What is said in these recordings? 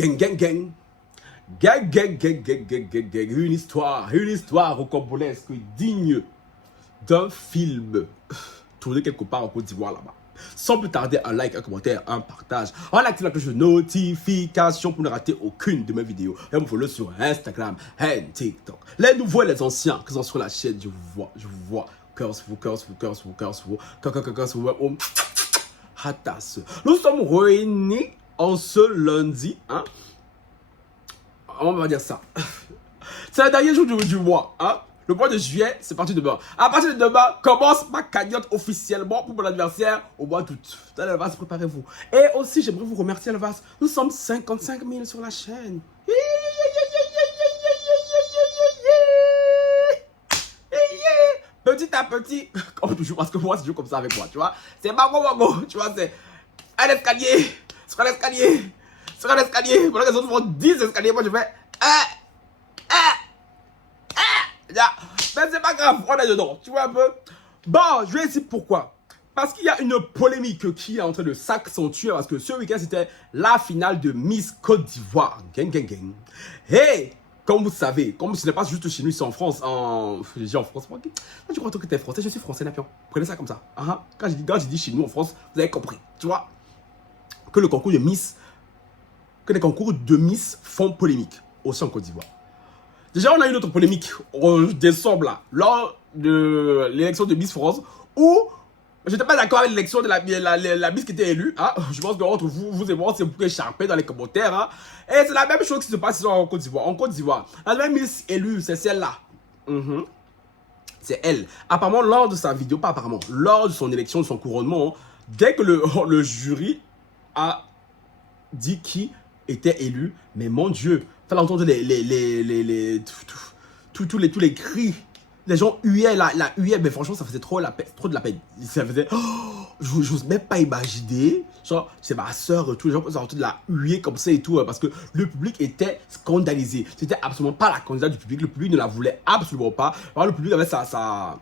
Gang, gang, gang. Gang, gang, gang, gang, gang, gang, gang. Une histoire rocambolesque digne d'un film tourné quelque part en Côte d'Ivoire là-bas. Sans plus tarder, un like, un commentaire, un partage. En activant la cloche de notification pour ne rater aucune de mes vidéos. Et me follow sur Instagram et TikTok. Les nouveaux et les anciens qui sont sur la chaîne, je vous vois. Curse vous. Nous sommes réunis en ce lundi, hein. On va dire ça. C'est le dernier jour du mois, hein. Le mois de juillet, c'est parti demain. À partir de demain, commence ma cagnotte officiellement pour mon anniversaire au mois d'août. Dans l'Elvas, préparez-vous. Et aussi, j'aimerais vous remercier, Elvas. Nous sommes 55 000 sur la chaîne. Petit à petit, comme toujours, parce que moi, c'est toujours comme ça avec moi, tu vois. C'est mago, tu vois, c'est un escalier, sur un escalier. Pendant que les autres font 10 escaliers, moi je fais mais c'est pas grave, on est dedans, tu vois un peu. Bon, je vais ici pourquoi. Parce qu'il y a une polémique qui est en train de s'accentuer. Parce que ce week-end, c'était la finale de Miss Côte d'Ivoire. Gang. Et comme vous savez, comme ce n'est pas juste chez nous, c'est en France. Je dis en France, moi, tu crois que tu es français, je suis français, Napion. Prenez ça comme ça. Quand je dis chez nous en France, vous avez compris. Tu vois que le concours de Miss, que les concours de Miss font polémique aussi en Côte d'Ivoire. Déjà, on a eu une autre polémique en décembre, là, lors de l'élection de Miss France, où je n'étais pas d'accord avec l'élection de la Miss qui était élue. Hein. Je pense que entre vous et moi, c'est beaucoup écharpé dans les commentaires. Hein. Et c'est la même chose qui se passe en Côte d'Ivoire. En Côte d'Ivoire, la même Miss élue, c'est celle-là. C'est elle. Apparemment, lors de sa vidéo, pas apparemment, lors de son élection, de son couronnement, dès que le jury a dit qui était élu, mais mon Dieu, fallait entendre tous les cris. Les gens huaient, la huaient, mais franchement, ça faisait trop de la peine. Ça faisait, j'ose même pas imaginer. Genre, c'est ma soeur, tous les gens sont en train de la huer comme ça et tout, parce que le public était scandalisé. C'était absolument pas la candidate du public. Le public ne la voulait absolument pas. Alors, le public avait sa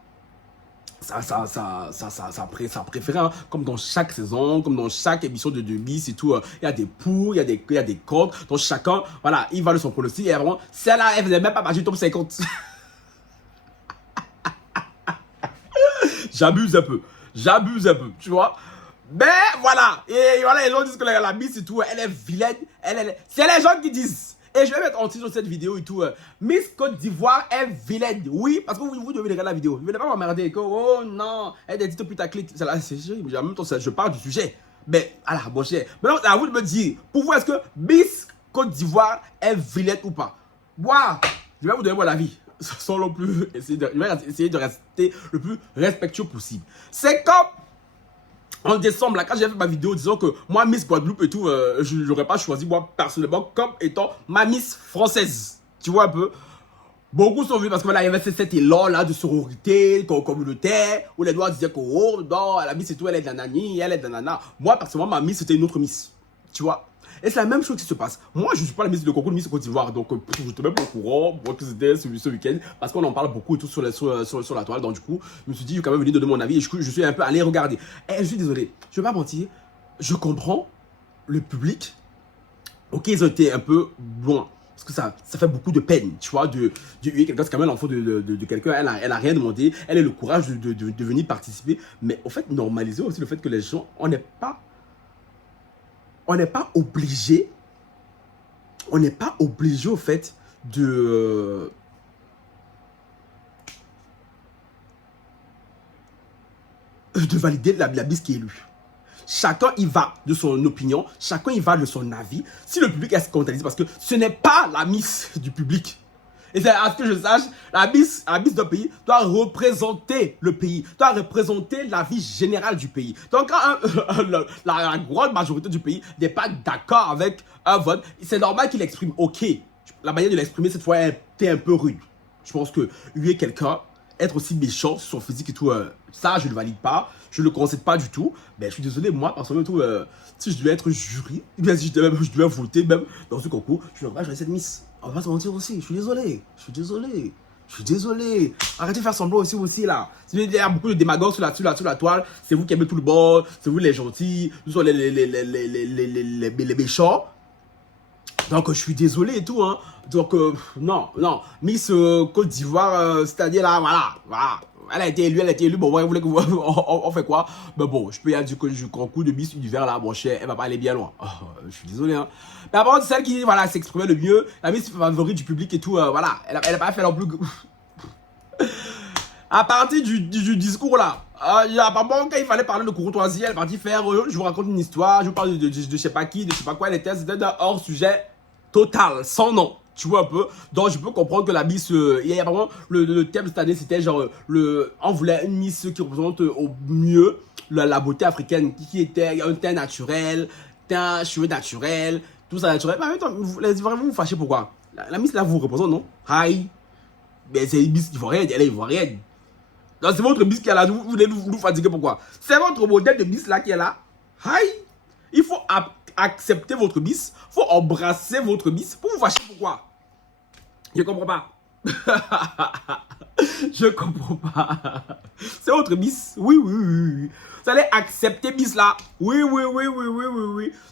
préféré, hein, comme dans chaque saison, comme dans chaque émission de Miss et tout, il y a des pour, il y a des contre, donc chacun, voilà, il va de son pronostic, et vraiment, celle-là, elle faisait même pas partie du top 50. J'abuse un peu, tu vois. Mais voilà, et voilà, les gens disent que la Miss et tout, elle est vilaine, c'est les gens qui disent. Et je vais mettre en titre de cette vidéo et tout. Miss Côte d'Ivoire est vilaine. Oui, parce que vous devez regarder la vidéo. Vous ne venez pas m'emmerder. Oh non, elle est dit putaclic. En même temps, je parle du sujet. Mais, alors, bon cher. Maintenant, c'est à vous de me dire. Pour vous, est-ce que Miss Côte d'Ivoire est vilaine ou pas? Moi, je vais vous donner mon avis. Sans non plus essayer de rester le plus respectueux possible. C'est comme en décembre, là, quand j'ai fait ma vidéo disant que moi, Miss Guadeloupe et tout, je n'aurais pas choisi moi personnellement comme étant ma Miss française. Tu vois un peu? Beaucoup sont venus parce que voilà, il y avait cet élan là de sororité communautaire où les Noirs disaient que oh non, la Miss et tout, elle est de la nani, elle est de la nana. Moi, personnellement, ma Miss c'était une autre Miss. Tu vois? Et c'est la même chose qui se passe. Moi, je ne suis pas la Miss de concours de Miss Côte d'Ivoire. Donc, je n'étais même pas au courant. Moi, que c'était ce week-end. Parce qu'on en parle beaucoup et tout sur la toile. Donc, du coup, je me suis dit, je vais quand même venir donner mon avis. Et je suis un peu allé regarder. Et je suis désolé. Je ne vais pas mentir. Je comprends le public. Ok, ils ont été un peu loin. Parce que ça fait beaucoup de peine, tu vois, de huer quelqu'un. C'est quand même l'enfant de quelqu'un. Elle n'a rien demandé. Elle a le courage de venir participer. Mais au fait, normaliser aussi le fait que les gens, on n'est pas obligé, au fait de valider la Miss qui est élue. Chacun y va de son opinion, chacun y va de son avis. Si le public est scandalisé, parce que ce n'est pas la Miss du public. Et c'est à ce que je sache, la Miss d'un pays doit représenter le pays, doit représenter la vie générale du pays. Donc quand la grande majorité du pays n'est pas d'accord avec un vote, c'est normal qu'il l'exprime. Ok, la manière de l'exprimer cette fois était un peu rude. Je pense que huer quelqu'un, être aussi méchant sur son physique et tout, ça je ne le valide pas, je ne le concède pas du tout. Mais je suis désolé, moi personnellement, tout, si je devais être jury, bien si je devais voter même dans ce concours, je ne devrais pas choisir cette Miss. On va pas se mentir aussi, je suis désolé. Arrêtez de faire semblant aussi là. Il y a beaucoup de démagogues sur la toile. C'est vous qui aimez tout le bord, c'est vous les gentils, nous sommes les méchants. Donc, je suis désolé et tout, hein. Donc, non, non. Miss Côte d'Ivoire, c'est-à-dire là, voilà. Elle a été élue, bon, ouais, vous voulez que on fait quoi? Mais bon, je peux y aller du concours de Miss Univers là, mon cher, elle va pas aller bien loin. Oh, je suis désolé, hein. Mais avant, celle qui, voilà, s'exprimait le mieux, la Miss favorite du public et tout, voilà. Elle a pas fait non plus. À partir du discours là, apparemment, quand il fallait parler de courtoisie, elle est partie faire, je vous raconte une histoire, je vous parle de je sais pas qui, de je sais pas quoi, c'était d'un hors sujet total, sans nom. Tu vois un peu, donc je peux comprendre que la Miss, apparemment le thème cette année c'était genre, on voulait une Miss qui représente au mieux la beauté africaine, qui était un teint naturel, cheveux naturels, tout ça naturel. Mais en même temps, vraiment vous fâchez pourquoi? La Miss là vous représente, non? Hi, mais c'est une Miss ivoirienne, elle est ivoirienne. Donc c'est votre Miss qui est là, vous voulez nous fatiguer pourquoi? C'est votre modèle de Miss là qui est là. Hi, il faut accepter votre Miss, il faut embrasser votre Miss. Pour vous fâcher pourquoi? Je comprends pas. Je comprends pas. C'est votre Miss. Oui. Vous allez accepter Miss là. Oui. Vous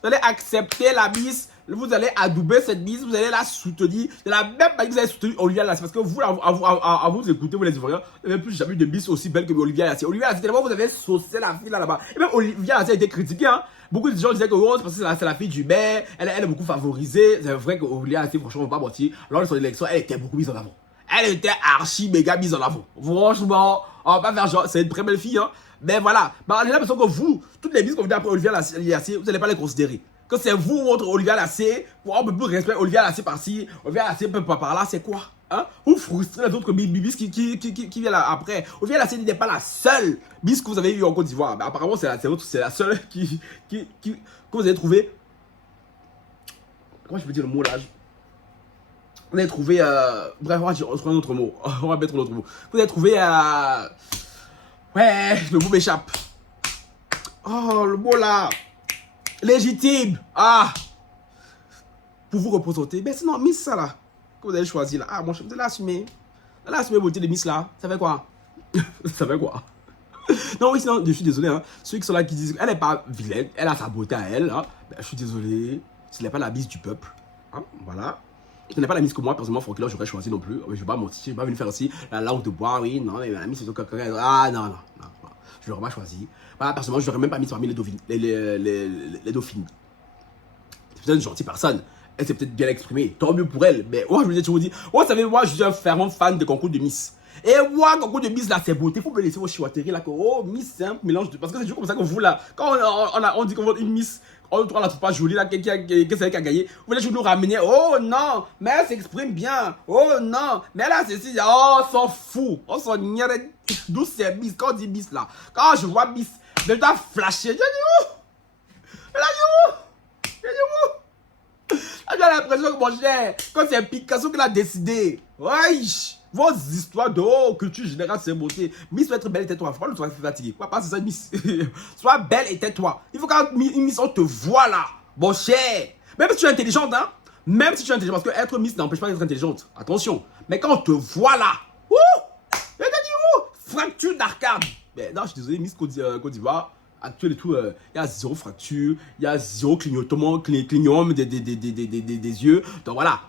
allez accepter la Miss. Vous allez adouber cette Miss. Vous allez la soutenir. De la même manière que vous allez soutenir Olivia Lassie. Parce que vous, à vous écouter, vous les Ivoiriens, vous n'avez plus jamais eu de Miss aussi belle que Olivia Lassie. Olivia Lassie, tellement vous avez saucé la fille là-bas. Et même Olivia Lassie a été critiquée. Hein. Beaucoup de gens disaient que oh, parce que c'est la fille du maire, elle est beaucoup favorisée. C'est vrai qu'Olivia Lassie, franchement, on va pas mentir. Lors de son élection, elle était beaucoup mise en avant. Elle était archi méga mise en avant. Franchement, on va pas faire genre, c'est une très belle fille. Hein. Mais voilà, j'ai l'impression que vous, toutes les Miss qu'on vient après Olivia Lassie, vous n'allez pas les considérer. Que c'est vous, votre Olivia Lassie, pour un peu plus respect, Olivia Lassie par-ci, Olivia Lassie par là, c'est quoi? Hein? Vous frustrez les autres Miss qui viennent là après. Olivia Lassie n'est pas la seule Miss que vous avez eu en Côte d'Ivoire. Apparemment, c'est la seule que vous avez trouvé. Comment je peux dire le mot là? Vous avez trouvé. Bref, on va trouver un autre mot. On va mettre un autre mot. Vous avez trouvé. Ouais, le mot m'échappe. Oh, le mot là. Légitime. Ah. Pour vous représenter. Ben sinon, Miss ça là. Que vous avez choisi là. Ah, moi, je vais l'assumer. L'assumer beauté de Miss là. Ça fait quoi? Ça fait quoi? Non, oui, sinon, je suis désolé. Hein. Ceux qui sont là qui disent qu'elle n'est pas vilaine, elle a sa beauté à elle. Hein. Ben, je suis désolé. Ce n'est pas la Miss du peuple. Hein. Voilà. Ce n'est pas la Miss que moi, personnellement, Francky, j'aurais choisi non plus. Je ne vais pas mentir, je ne vais pas venir faire aussi la langue de bois, oui, non, mais la Miss, c'est tout quelqu'un. Ah, non. Je ne l'aurais pas choisi. Voilà, personnellement, je ne l'aurais même pas mis parmi les dauphines. Les dauphines. C'est peut-être une gentille personne. Elle s'est peut-être bien exprimée. Tant mieux pour elle. Mais moi, je vous ai toujours dit, vous savez, moi, je suis un fervent fan de concours de Miss. Et moi, concours de Miss, là, c'est beauté. Il faut me laisser vos chihuateries là. Que, oh, Miss, c'est un mélange de. Parce que c'est toujours comme ça que vous, là, quand on dit qu'on veut une Miss. On ne la trouve pas jolie là, que c'est elle qui a gagné. Vous voulez toujours nous ramener. Oh non, mais elle s'exprime bien. Oh non, mais là c'est si. Oh, on s'en fout. On s'en irait. D'où c'est Miss. Quand on dit Miss là. Quand je vois Miss, je dois flasher. Je dis où? J'ai l'impression que mon cher, quand c'est Picasso qui l'a décidé. Wesh. Vos histoires de culture générale, c'est beauté. Miss doit être belle et tais-toi. Faut pas nous faire fatiguer. Quoi, pas c'est ça, Miss. Sois belle et tais-toi. Il faut qu'une Miss, on te voit là. Bon cher. Même si tu es intelligente, hein. Même si tu es intelligente. Parce que être Miss n'empêche pas d'être intelligente. Attention. Mais quand on te voit là. Ouh. Fracture d'arcade. Mais non, je suis désolé, Miss Côte d'Ivoire. Actuel et tout, il y a zéro fracture, il y a zéro clignotement des yeux. Donc voilà,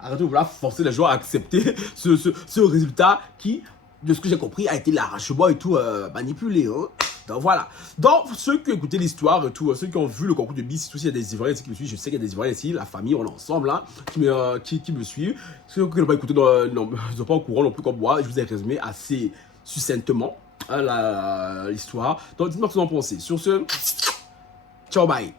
arrêtez de vouloir forcer les gens à accepter ce résultat qui, de ce que j'ai compris, a été l'arrachement et tout manipulé. Hein. Donc voilà. Donc ceux qui ont écouté l'histoire et tout, ceux qui ont vu le concours de Miss, il y a des Ivoiriens ici qui me suivent, je sais qu'il y a des Ivoiriens ici, la famille, on est ensemble là, qui me suivent. Ceux qui n'ont pas écouté, ils ne sont pas au courant non plus comme moi, je vous ai résumé assez succinctement l'histoire. Donc dites-moi ce que vous en pensez. Sur ce, ciao bye.